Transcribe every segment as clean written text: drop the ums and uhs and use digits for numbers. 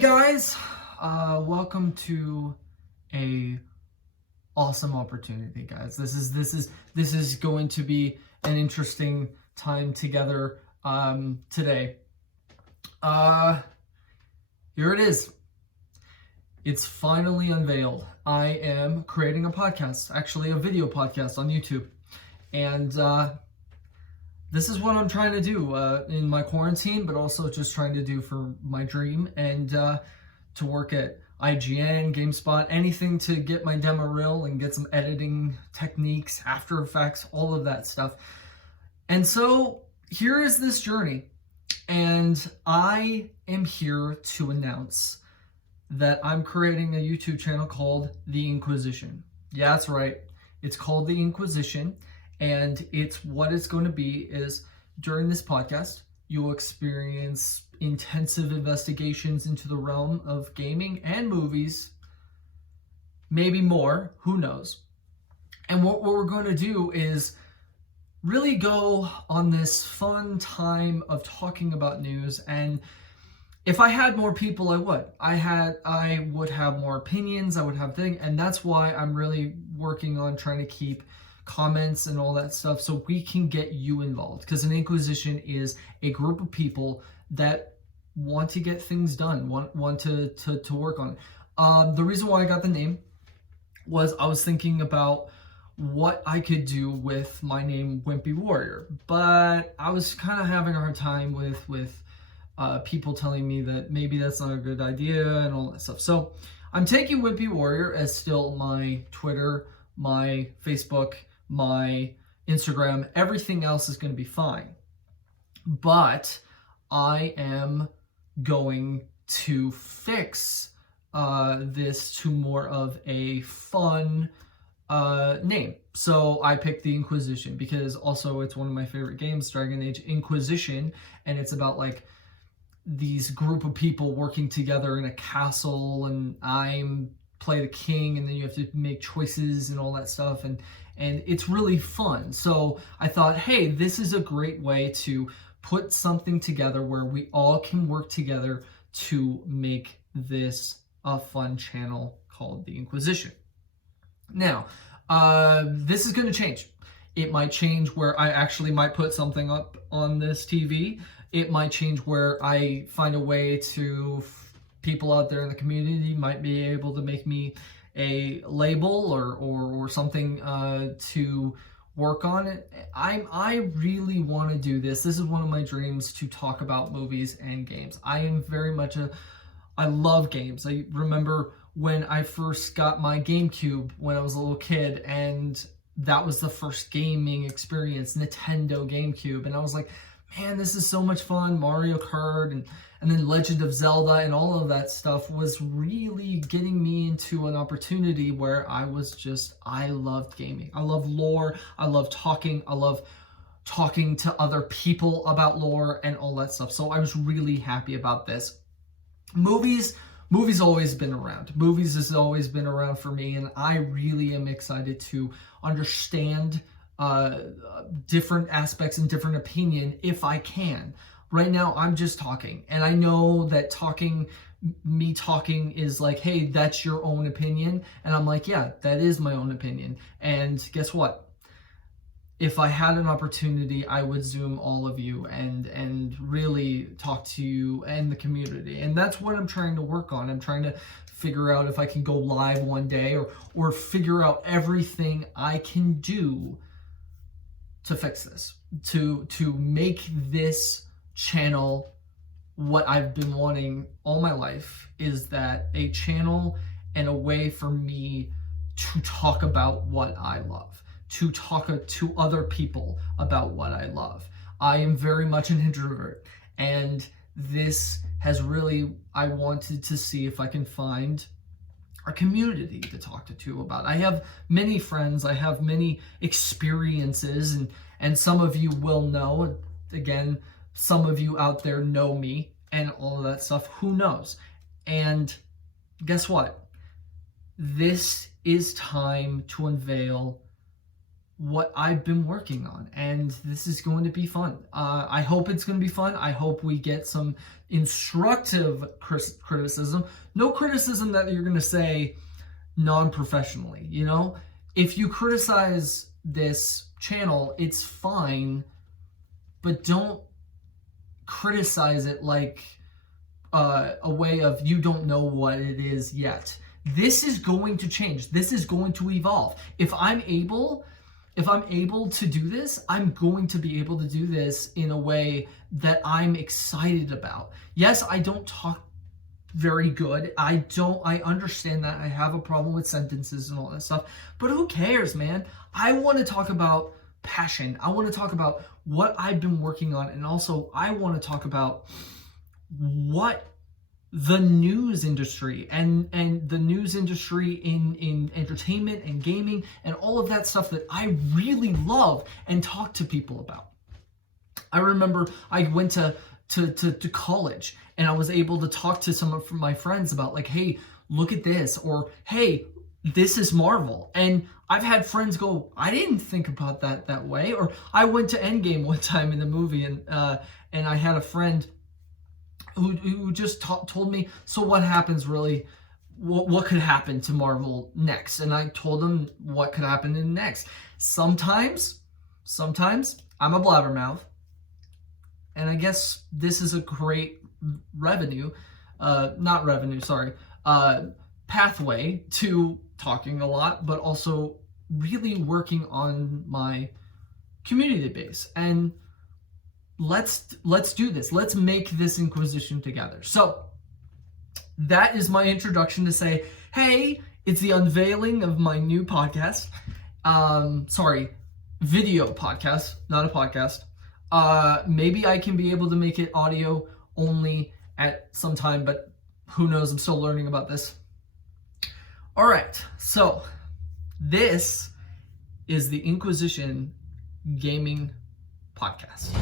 guys, welcome to a awesome opportunity, guys. This is going to be an interesting time together today. Here it is. It's finally unveiled. I am creating a podcast, actually a video podcast on YouTube, and this is what I'm trying to do in my quarantine, but also just trying to do for my dream and to work at IGN, GameSpot, anything to get my demo reel and get some editing techniques, After Effects, all of that stuff. And so here is this journey, and I am here to announce that I'm creating a YouTube channel called The Inquisition. Yeah, that's right. It's called The Inquisition. And what it's going to be is during this podcast, you'll experience intensive investigations into the realm of gaming and movies, maybe more, who knows. And what we're going to do is really go on this fun time of talking about news. And if I had more people, I would. I would have more opinions, I would have things, and that's why I'm really working on trying to keep comments and all that stuff so we can get you involved, because an Inquisition is a group of people that want to get things done, want to work on it. The reason why I got the name was I was thinking about what I could do with my name, Wimpy Warrior, but I was kind of having a hard time with people telling me that maybe that's not a good idea and all that stuff. So I'm taking Wimpy Warrior as still my Twitter, my Facebook, my Instagram. Everything else is going to be fine. But I am going to fix this to more of a fun name. So I picked The Inquisition because also it's one of my favorite games, Dragon Age Inquisition, and it's about like these group of people working together in a castle, and I'm play the king, and then you have to make choices and all that stuff, and it's really fun. So I thought, hey, this is a great way to put something together where we all can work together to make this a fun channel called The Inquisition. Now, this is going to change. It might change where I actually might put something up on this TV. It might change where I find a way to people out there in the community might be able to make me a label or something to work on it. I really want to do this. This is one of my dreams, to talk about movies and games. I am very much I love games. I remember when I first got my GameCube when I was a little kid, and that was the first gaming experience, Nintendo GameCube, and I was like, man, this is so much fun. Mario Kart and then Legend of Zelda and all of that stuff was really getting me into an opportunity where I loved gaming. I love lore. I love talking. I love talking to other people about lore and all that stuff. So I was really happy about this. Movies always been around. Movies has always been around for me, and I really am excited to understand different aspects and different opinion if I can. Right now, I'm just talking, and I know that me talking is like, hey, that's your own opinion, and I'm like, yeah, that is my own opinion. And guess what? If I had an opportunity, I would Zoom all of you and really talk to you and the community. And that's what I'm trying to work on. I'm trying to figure out if I can go live one day or figure out everything I can do to fix this, to make this channel what I've been wanting all my life, is that a channel and a way for me to talk about what I love, to talk to other people about what I love. I am very much an introvert, and this has really, I wanted to see if I can find a community to talk to about. I have many friends, I have many experiences, and some of you will know, again, some of you out there know me and all of that stuff, who knows? And guess what? This is time to unveil what I've been working on, and this is going to be fun. I hope it's going to be fun. I hope we get some instructive criticism. No criticism that you're going to say non-professionally, you know? If you criticize this channel, it's fine, but don't criticize it like a way of you don't know what it is yet. This is going to change. This is going to evolve. If I'm able to do this, I'm going to be able to do this in a way that I'm excited about. Yes, I don't talk very good. I understand that. I have a problem with sentences and all that stuff. But who cares, man? I want to talk about passion. I want to talk about what I've been working on. And also, I want to talk about what the news industry and the news industry in entertainment and gaming and all of that stuff that I really love and talk to people about. I remember I went to college and I was able to talk to some of my friends about like, hey, look at this, or hey, this is Marvel. And I've had friends go, I didn't think about that way. Or I went to Endgame one time in the movie and I had a friend who just told me, so what happens really, what could happen to Marvel next? And I told him what could happen in next. Sometimes I'm a blabbermouth, and I guess this is a great pathway to talking a lot, but also really working on my community base. And let's do this. Let's make this Inquisition together. So that is my introduction to say, hey, it's the unveiling of my new podcast. Video podcast, not a podcast. Maybe I can be able to make it audio only at some time, but who knows? I'm still learning about this. All right, so this is the Inquisition Gaming Podcast.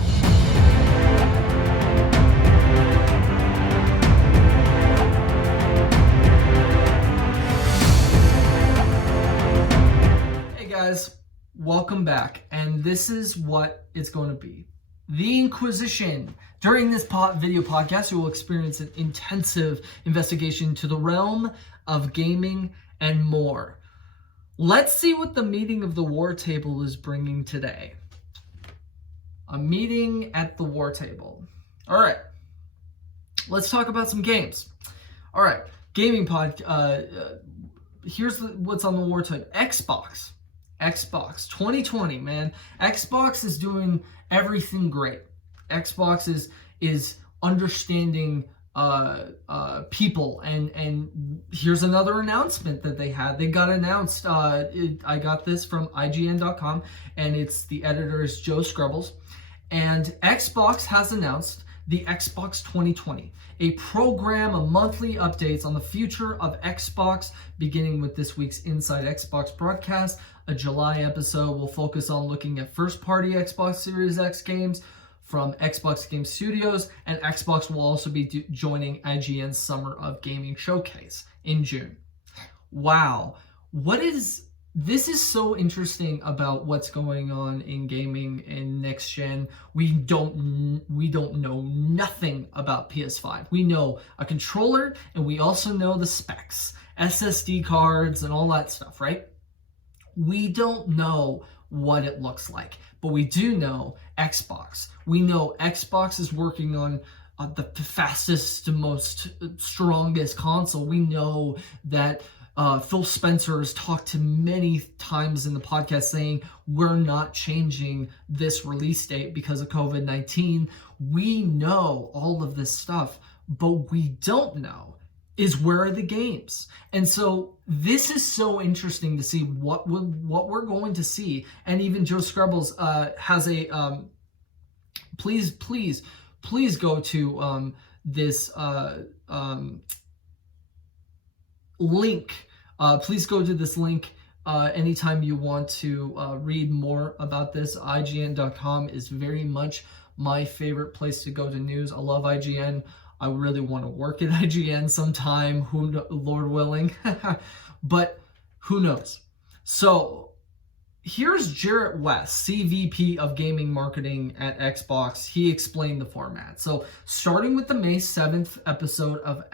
Hey guys, welcome back, and this is what it's going to be. The Inquisition. During this video podcast, you will experience an intensive investigation to the realm of gaming and more. Let's see what the meeting of the war table is bringing today. A meeting at the war table. All right, let's talk about some games. All right, gaming here's what's on the war table. Xbox 2020, man. Xbox is doing everything great. Xbox is understanding people, and here's another announcement that they had. They got announced. I got this from IGN.com, and the editor is Joe Scrubbles. And Xbox has announced the Xbox 2020, a program of monthly updates on the future of Xbox, beginning with this week's Inside Xbox broadcast. A July episode will focus on looking at first-party Xbox Series X games from Xbox Game Studios, and Xbox will also be joining IGN's Summer of Gaming Showcase in June. Wow, this is so interesting about what's going on in gaming in next gen. We don't know nothing about PS5. We know a controller, and we also know the specs, SSD cards, and all that stuff, right? We don't know what it looks like, but we do know Xbox. We know Xbox is working on the fastest, most strongest console. We know that Phil Spencer has talked to many times in the podcast saying we're not changing this release date because of COVID-19. We know all of this stuff, but we don't know is where are the games. And so this is so interesting to see what we're going to see. And even Joe Scrubbles has a please go to this link. Please go to this link anytime you want to read more about this. IGN.com is very much my favorite place to go to news. I love IGN. I really want to work at IGN sometime, Lord willing, but who knows? So here's Jarrett West, CVP of Gaming Marketing at Xbox. He explained the format. So starting with the May 7th episode of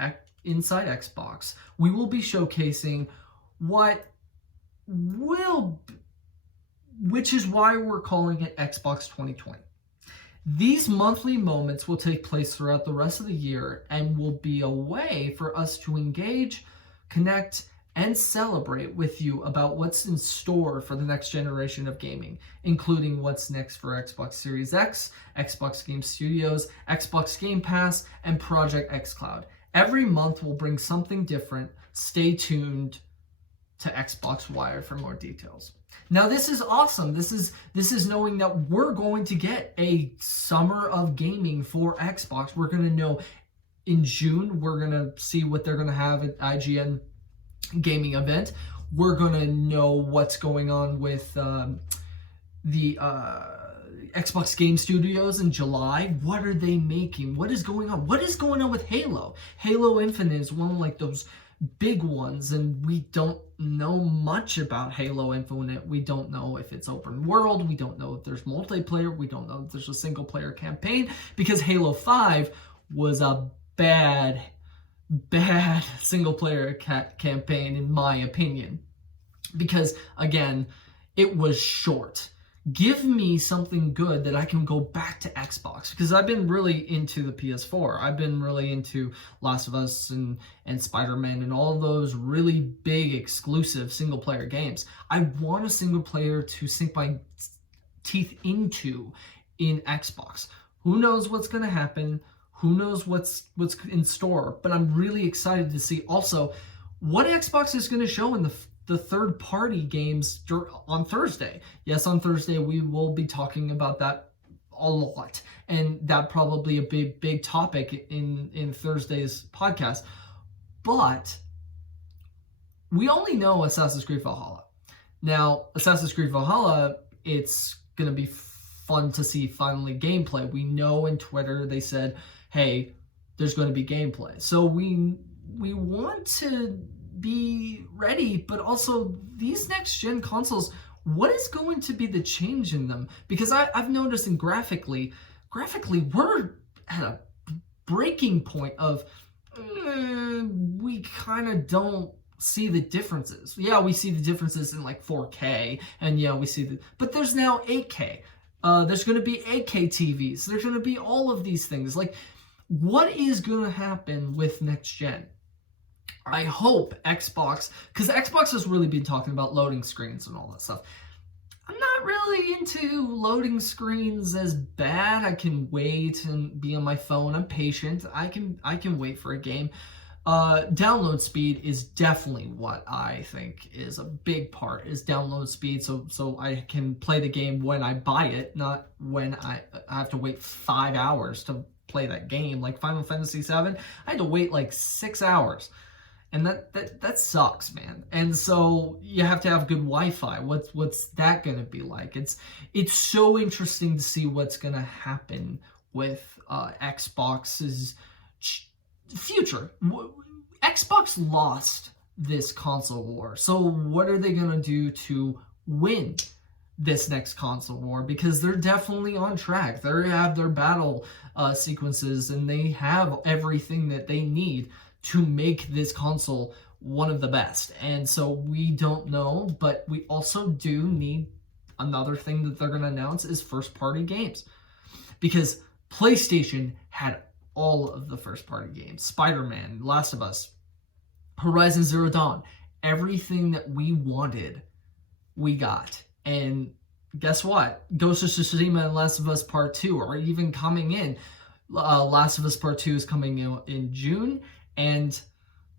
Inside Xbox, we will be showcasing which is why we're calling it Xbox 2020. These monthly moments will take place throughout the rest of the year and will be a way for us to engage, connect, and celebrate with you about what's in store for the next generation of gaming, including what's next for Xbox Series X, Xbox Game Studios, Xbox Game Pass, and Project xCloud. Every month will bring something different. Stay tuned to Xbox Wire for more details. Now this is awesome. This is knowing that we're going to get a summer of gaming for Xbox. We're going to know in June, we're going to see what they're going to have at IGN gaming event. We're going to know what's going on with the Xbox Game Studios in July. What are they making? What is going on? What is going on with Halo? Halo Infinite is one of like those big ones, and we don't know much about Halo Infinite. We don't know if it's open world. We don't know if there's multiplayer. We don't know if there's a single player campaign, because Halo 5 was a bad single player campaign in my opinion, because again, it was short. Give me something good that I can go back to Xbox, because I've been really into the PS4. I've been really into Last of Us and Spider-Man and all those really big exclusive single player games. I want a single player to sink my teeth into in Xbox. Who knows what's going to happen? Who knows what's in store? But I'm really excited to see also what Xbox is going to show in the third-party games on Thursday. Yes, on Thursday we will be talking about that a lot, and that probably a big topic in Thursday's podcast. But we only know Assassin's Creed Valhalla. Now, Assassin's Creed Valhalla, it's going to be fun to see finally gameplay. We know in Twitter they said, hey, there's going to be gameplay. So we want to be ready, but also these next gen consoles, what is going to be the change in them? Because I've noticed in graphically we're at a breaking point of we kind of don't see the differences. Yeah, we see the differences in like 4K, and yeah, we see but there's now 8K. There's going to be 8K TVs. There's going to be all of these things. Like, what is going to happen with next gen? I hope Xbox, because Xbox has really been talking about loading screens and all that stuff. I'm not really into loading screens as bad. I can wait and be on my phone. I'm patient. I can wait for a game. Download speed is definitely what I think is a big part, is download speed, so I can play the game when I buy it, not when I have to wait 5 hours to play that game. Like Final Fantasy VII, I had to wait like 6 hours. And that sucks, man. And so you have to have good Wi-Fi. What's that gonna be like? It's so interesting to see what's gonna happen with Xbox's future. Xbox lost this console war. So what are they gonna do to win this next console war? Because they're definitely on track. They have their battle sequences, and they have everything that they need to make this console one of the best. And so we don't know, but we also do need another thing that they're going to announce is first-party games. Because PlayStation had all of the first-party games. Spider-Man, Last of Us, Horizon Zero Dawn. Everything that we wanted, we got. And guess what? Ghost of Tsushima and Last of Us Part 2 are even coming in. Last of Us Part 2 is coming out in June, and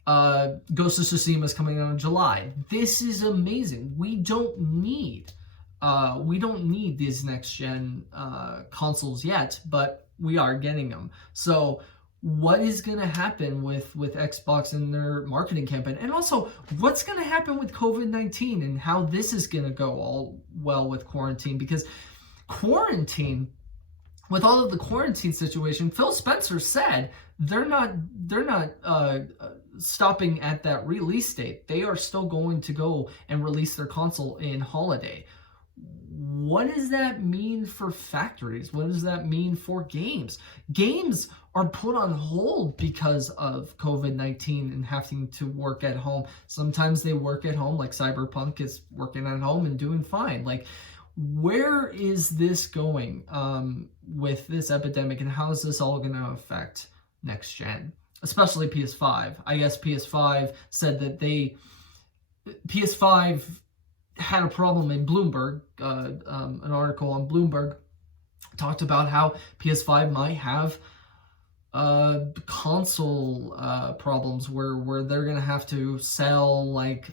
Ghost of Tsushima is coming out in July. This is amazing. We don't need these next gen consoles yet, but we are getting them. So what is going to happen with Xbox and their marketing campaign? And also, what's going to happen with COVID-19 and how this is going to go all well with quarantine? Because quarantine, with all of the quarantine situation, Phil Spencer said they're not stopping at that release date. They are still going to go and release their console in holiday. what does that mean for factories? What does that mean for games? Games are put on hold because of COVID-19 and having to work at home. Sometimes they work at home, like Cyberpunk is working at home and doing fine. Like, where is this going with this epidemic, and how is this all going to affect next gen, especially PS5? I guess PS5 said that PS5 had a problem in Bloomberg. An article on Bloomberg talked about how PS5 might have console problems where they're going to have to sell like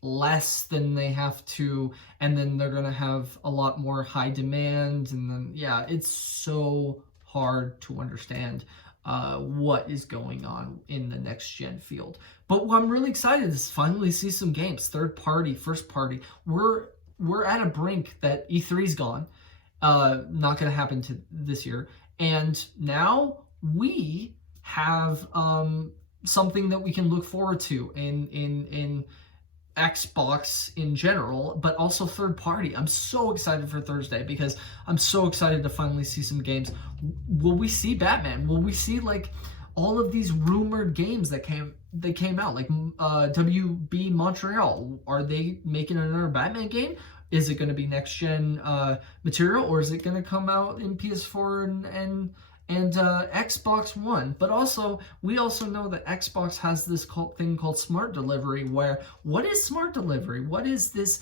less than they have to, and then they're going to have a lot more high demand, and then it's so hard to understand what is going on in the next gen field. But what I'm really excited is finally see some games, third party, first party. We're at a brink that E3's gone, not going to happen to this year, and now we have something that we can look forward to in Xbox in general, but also third party. I'm so excited for Thursday because I'm so excited to finally see some games. Will we see Batman? Will we see like all of these rumored games that came out, like WB Montreal? Are they making another Batman game? Is it going to be next gen material, or is it going to come out in PS4 and Xbox One? But also, we also know that Xbox has this thing called smart delivery, where what is smart delivery? What is this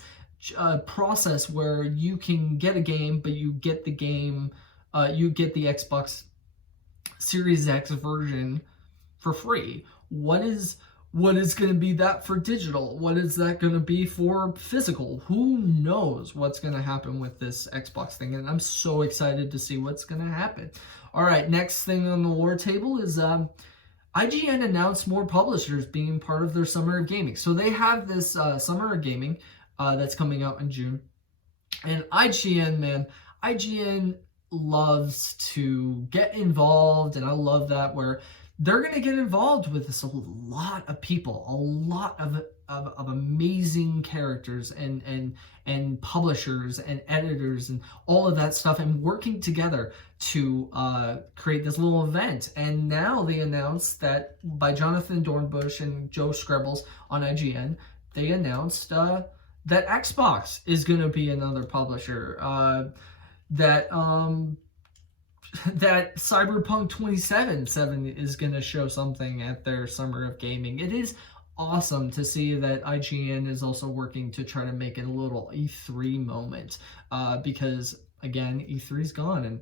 process where you can get a game, but you get the game, you get the Xbox Series X version for free? What is going to be that for digital? What is that going to be for physical? Who knows what's going to happen with this Xbox thing? And I'm so excited to see what's going to happen. All right, next thing on the war table is IGN announced more publishers being part of their Summer of Gaming. So they have this Summer of Gaming that's coming out in June. And IGN loves to get involved, and I love that, where they're going to get involved with this, a lot of people, a lot of amazing characters and publishers and editors and all of that stuff, and working together to create this little event. And now they announced that, by Jonathan Dornbush and Joe Screbbles on IGN, they announced that Xbox is going to be another publisher, that Cyberpunk 2077 is going to show something at their Summer of Gaming. It is awesome to see that IGN is also working to try to make it a little E3 moment, because again, E3's gone, and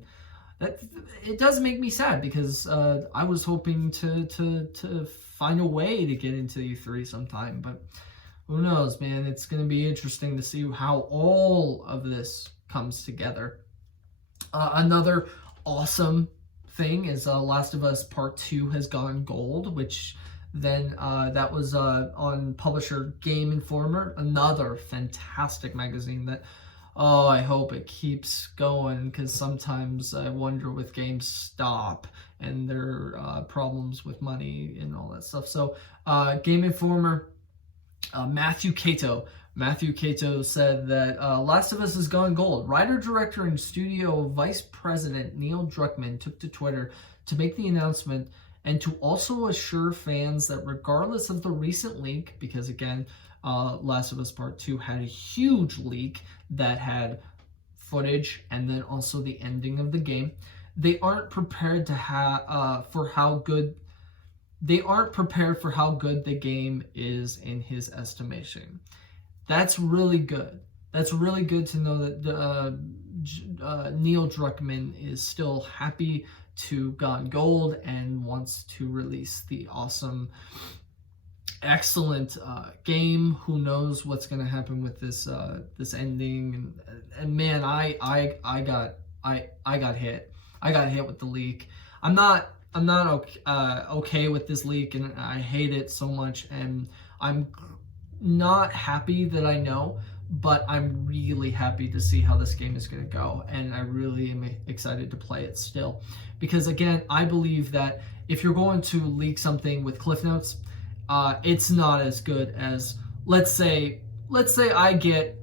that it does make me sad, because I was hoping to find a way to get into E3 sometime, but who knows, man. It's going to be interesting to see how all of this comes together. Another awesome thing is Last of Us Part 2 has gone gold, which then that was on publisher Game Informer, another fantastic magazine that, I hope it keeps going, because sometimes I wonder with GameStop and their problems with money and all that stuff. So Game Informer, Matthew Cato said that Last of Us has gone gold. Writer, director, and studio vice president Neil Druckmann took to Twitter to make the announcement, and to also assure fans that regardless of the recent leak, because again, Last of Us Part 2 had a huge leak that had footage and then also the ending of the game, they aren't prepared to for how good the game is in his estimation. That's really good. That's really good to know that Neil Druckmann is still happy to gone gold and wants to release the awesome, excellent game. Who knows what's going to happen with this this ending? And man, I got hit. I got hit with the leak. I'm not okay with this leak, and I hate it so much, and I'm not happy that I know, but I'm really happy to see how this game is going to go, and I really am excited to play it still, because again, I believe that if you're going to leak something with Cliff Notes, it's not as good as, let's say I get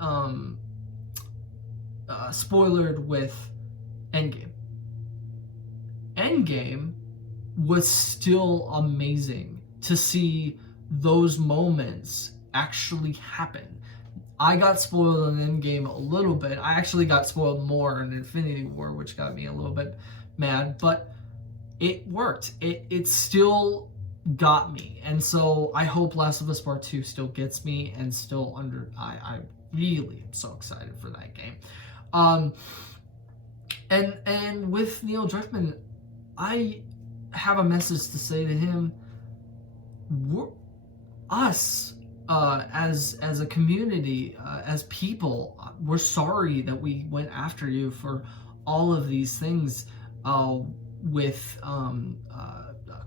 spoilered with Endgame. Endgame was still amazing to see those moments actually happen. I got spoiled on Endgame a little bit. I actually got spoiled more in Infinity War, which got me a little bit mad, but it worked. It still got me. And so I hope Last of Us Part 2 still gets me and still I really am so excited for that game. And with Neil Druckmann, I have a message to say to him. As a community, as people, we're sorry that we went after you for all of these things with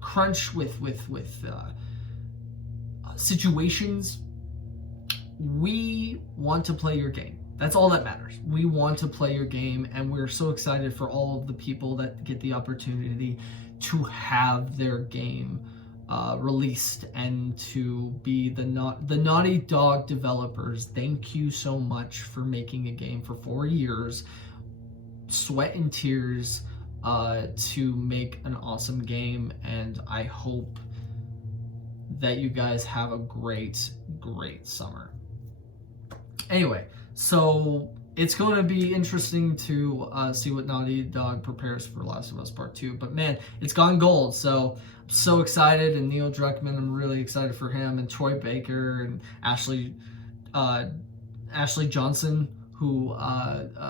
crunch with situations. We want to play your game. That's all that matters. We want to play your game, and we're so excited for all of the people that get the opportunity to have their game released and to be the Naughty Dog developers. Thank you so much for making a game for 4 years, sweat and tears, to make an awesome game, and I hope that you guys have a great summer. Anyway, so it's going to be interesting to see what Naughty Dog prepares for Last of Us Part 2. But man, it's gone gold, so I'm so excited. And Neil Druckmann, I'm really excited for him, and Troy Baker and Ashley Johnson, who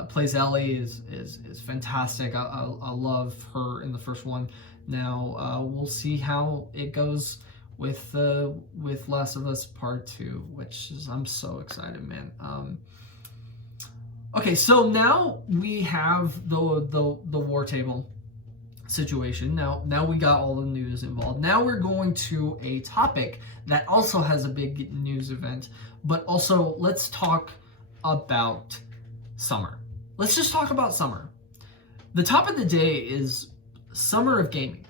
plays Ellie, is fantastic. I love her in the first one. Now we'll see how it goes with Last of Us Part 2, which is, I'm so excited, man. Okay, so now we have the war table situation. Now we got all the news involved. Now we're going to a topic that also has a big news event, but also let's talk about summer. Let's just talk about summer. The top of the day is Summer of Gaming.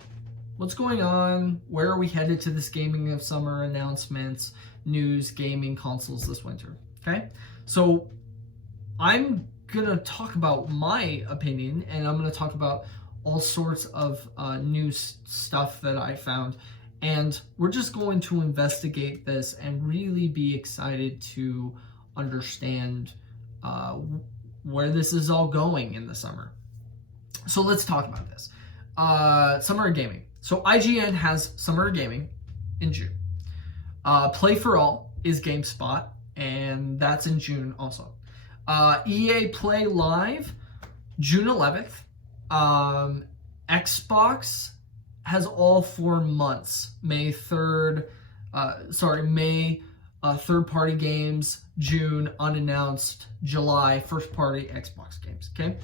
What's going on? Where are we headed to this Gaming of Summer announcements, news, gaming consoles this winter? Okay, so I'm gonna talk about my opinion, and I'm gonna talk about all sorts of new stuff that I found, and we're just going to investigate this and really be excited to understand where this is all going in the summer. So let's talk about this. Summer of Gaming. So IGN has Summer of Gaming in June. Play for All is GameSpot, and that's in June also. EA Play Live, June 11th. Xbox has all 4 months. May 3rd, May third-party games, June unannounced, July first-party Xbox games, okay?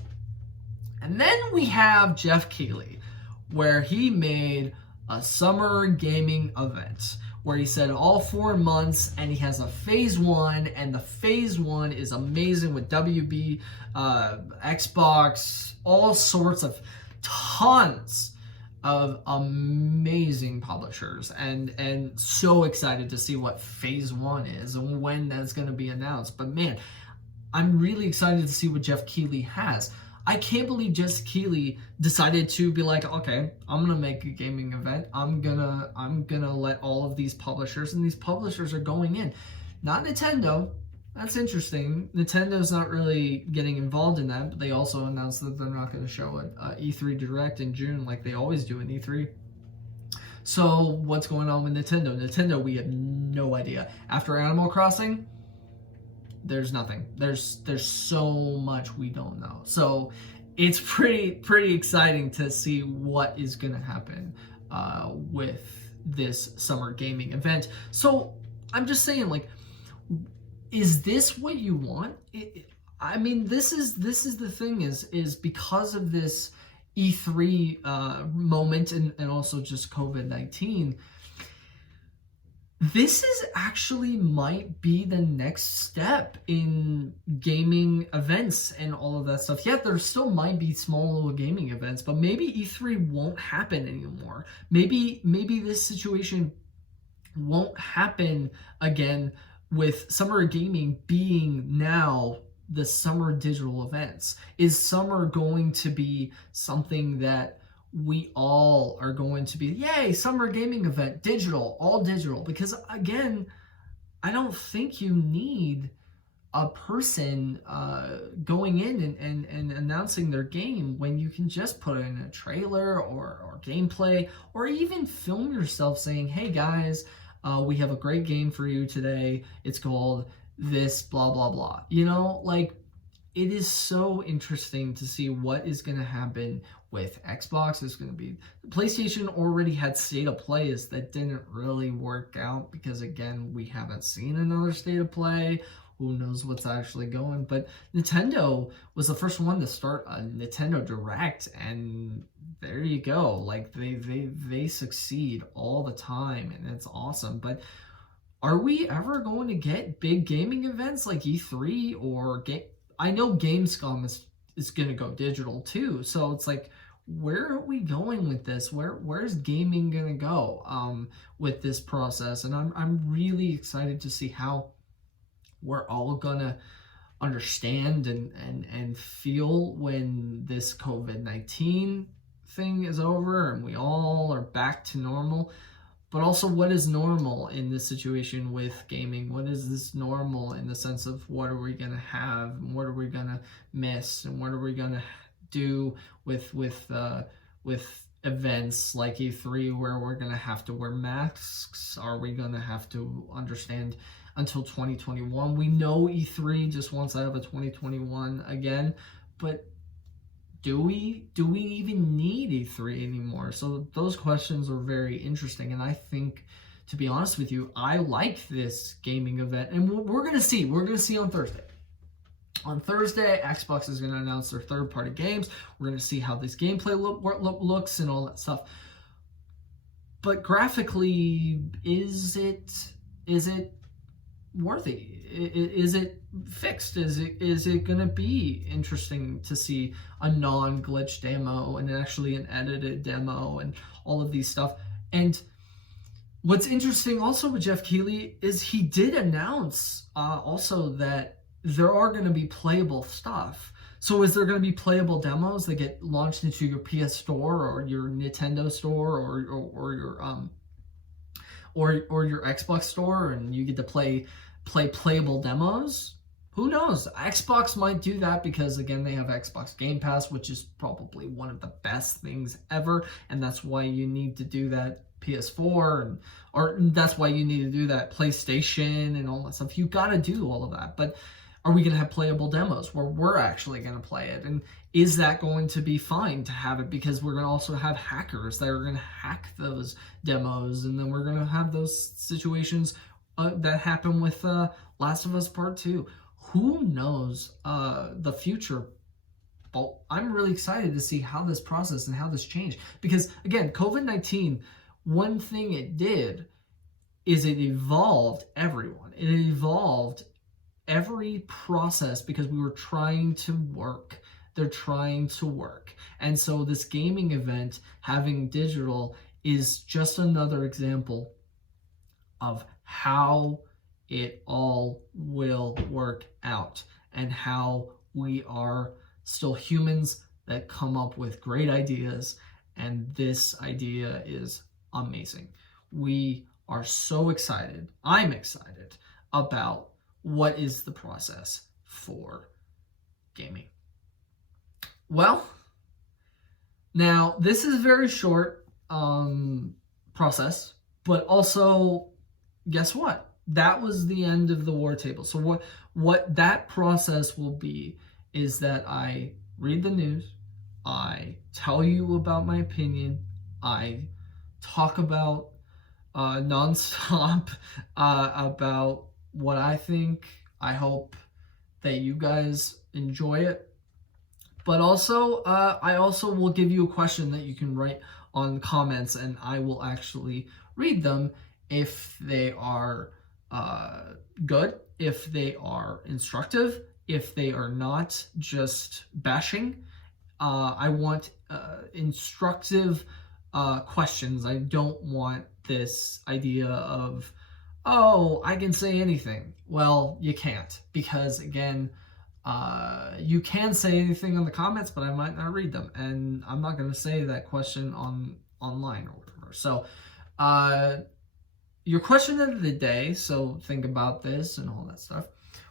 And then we have Jeff Keighley, where he made a summer gaming event where he said all 4 months, and he has a phase 1, and the phase 1 is amazing with WB, Xbox, all sorts of tons of amazing publishers, and so excited to see what phase 1 is and when that's going to be announced. But man, I'm really excited to see what Jeff Keighley has. I can't believe Jeff Keighley decided to be like, okay, I'm gonna make a gaming event. I'm gonna let all of these publishers, and these publishers are going in. Not Nintendo. That's interesting. Nintendo's not really getting involved in that, but they also announced that they're not going to show an E3 Direct in June like they always do in E3. So what's going on with Nintendo? Nintendo, we have no idea. After Animal Crossing, there's nothing. There's so much we don't know. So it's pretty exciting to see what is going to happen with this summer gaming event. So I'm just saying, like, is this what you want? I mean, this is the thing is because of this E3 moment and also just COVID-19. This is actually might be the next step in gaming events and all of that stuff. Yeah, there still might be small little gaming events, but maybe E3 won't happen anymore. Maybe this situation won't happen again with Summer of Gaming being now the summer digital events? Is summer going to be something that we all are going to be, yay, summer gaming event, digital, all digital? Because again, I don't think you need a person going in and announcing their game when you can just put in a trailer or gameplay, or even film yourself saying, hey guys, we have a great game for you today. It's called this, blah, blah, blah. You know, like, it is so interesting to see what is going to happen with Xbox. It's going to be, PlayStation already had state of plays that didn't really work out because, again, we haven't seen another state of play. Who knows what's actually going? But Nintendo was the first one to start a Nintendo Direct, and there you go. Like, they succeed all the time, and it's awesome. But are we ever going to get big gaming events like E3 or I know Gamescom is going to go digital too. So it's like, where are we going with this? Where's gaming going to go with this process? And I'm really excited to see how we're all going to understand and feel when this COVID-19 thing is over and we all are back to normal. But also, what is normal in this situation with gaming? What is this normal in the sense of what are we going to have, and what are we going to miss, and what are we going to do with events like E3 where we're going to have to wear masks? Are we going to have to understand until 2021? We know E3 just wants out of a 2021 again, but do we even need E3 anymore? So those questions are very interesting, and I think, to be honest with you, I like this gaming event, and we're gonna see on Thursday. On Thursday, Xbox is going to announce their third-party games. We're going to see how this gameplay looks and all that stuff. But graphically, is it worthy? Is it fixed? Is it going to be interesting to see a non-glitch demo and actually an edited demo and all of these stuff? And what's interesting also with Jeff Keighley is he did announce also that there are going to be playable stuff. So is there going to be playable demos that get launched into your PS Store or your Nintendo Store or your Xbox Store, and you get to play playable demos? Who knows? Xbox might do that because, again, they have Xbox Game Pass, which is probably one of the best things ever, and that's why you need to do that PS4 or that's why you need to do that PlayStation and all that stuff. You got to do all of that. But are we going to have playable demos where we're actually going to play it? And is that going to be fine to have it? Because we're going to also have hackers that are going to hack those demos. And then we're going to have those situations that happen with Last of Us Part 2. Who knows the future? But I'm really excited to see how this process and how this changed. Because, again, COVID-19, one thing it did is it evolved everyone. It evolved every process because we were trying to work. They're trying to work. And so this gaming event having digital is just another example of how it all will work out and how we are still humans that come up with great ideas. And this idea is amazing. We are so excited. I'm excited about what is the process for gaming. Well, now this is a very short process, but also, guess what? That was the end of the war table. So what that process will be is that I read the news, I tell you about my opinion, I talk about nonstop about what I think. I hope that you guys enjoy it. But also, I also will give you a question that you can write on comments, and I will actually read them if they are good, if they are instructive, if they are not just bashing. I want instructive questions. I don't want this idea of, oh, I can say anything. Well, you can't, because, again, You can say anything in the comments, but I might not read them, and I'm not going to say that question online or whatever. So, your question of the day, so think about this and all that stuff.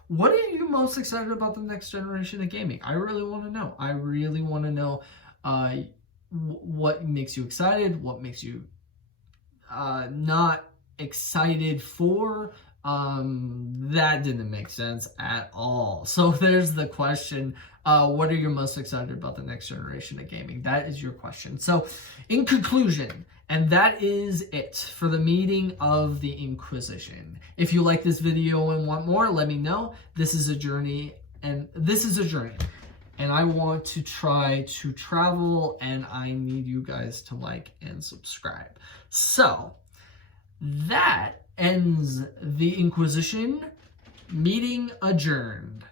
What are you most excited about the next generation of gaming? I really want to know. I really want to know what makes you excited, what makes you not excited for. That didn't make sense at all. So there's the question. What are you most excited about the next generation of gaming? That is your question. So in conclusion, and that is it for the meeting of the Inquisition. If you like this video and want more, let me know. This is a journey, and I want to try to travel, and I need you guys to like and subscribe. So that ends the Inquisition. Meeting adjourned.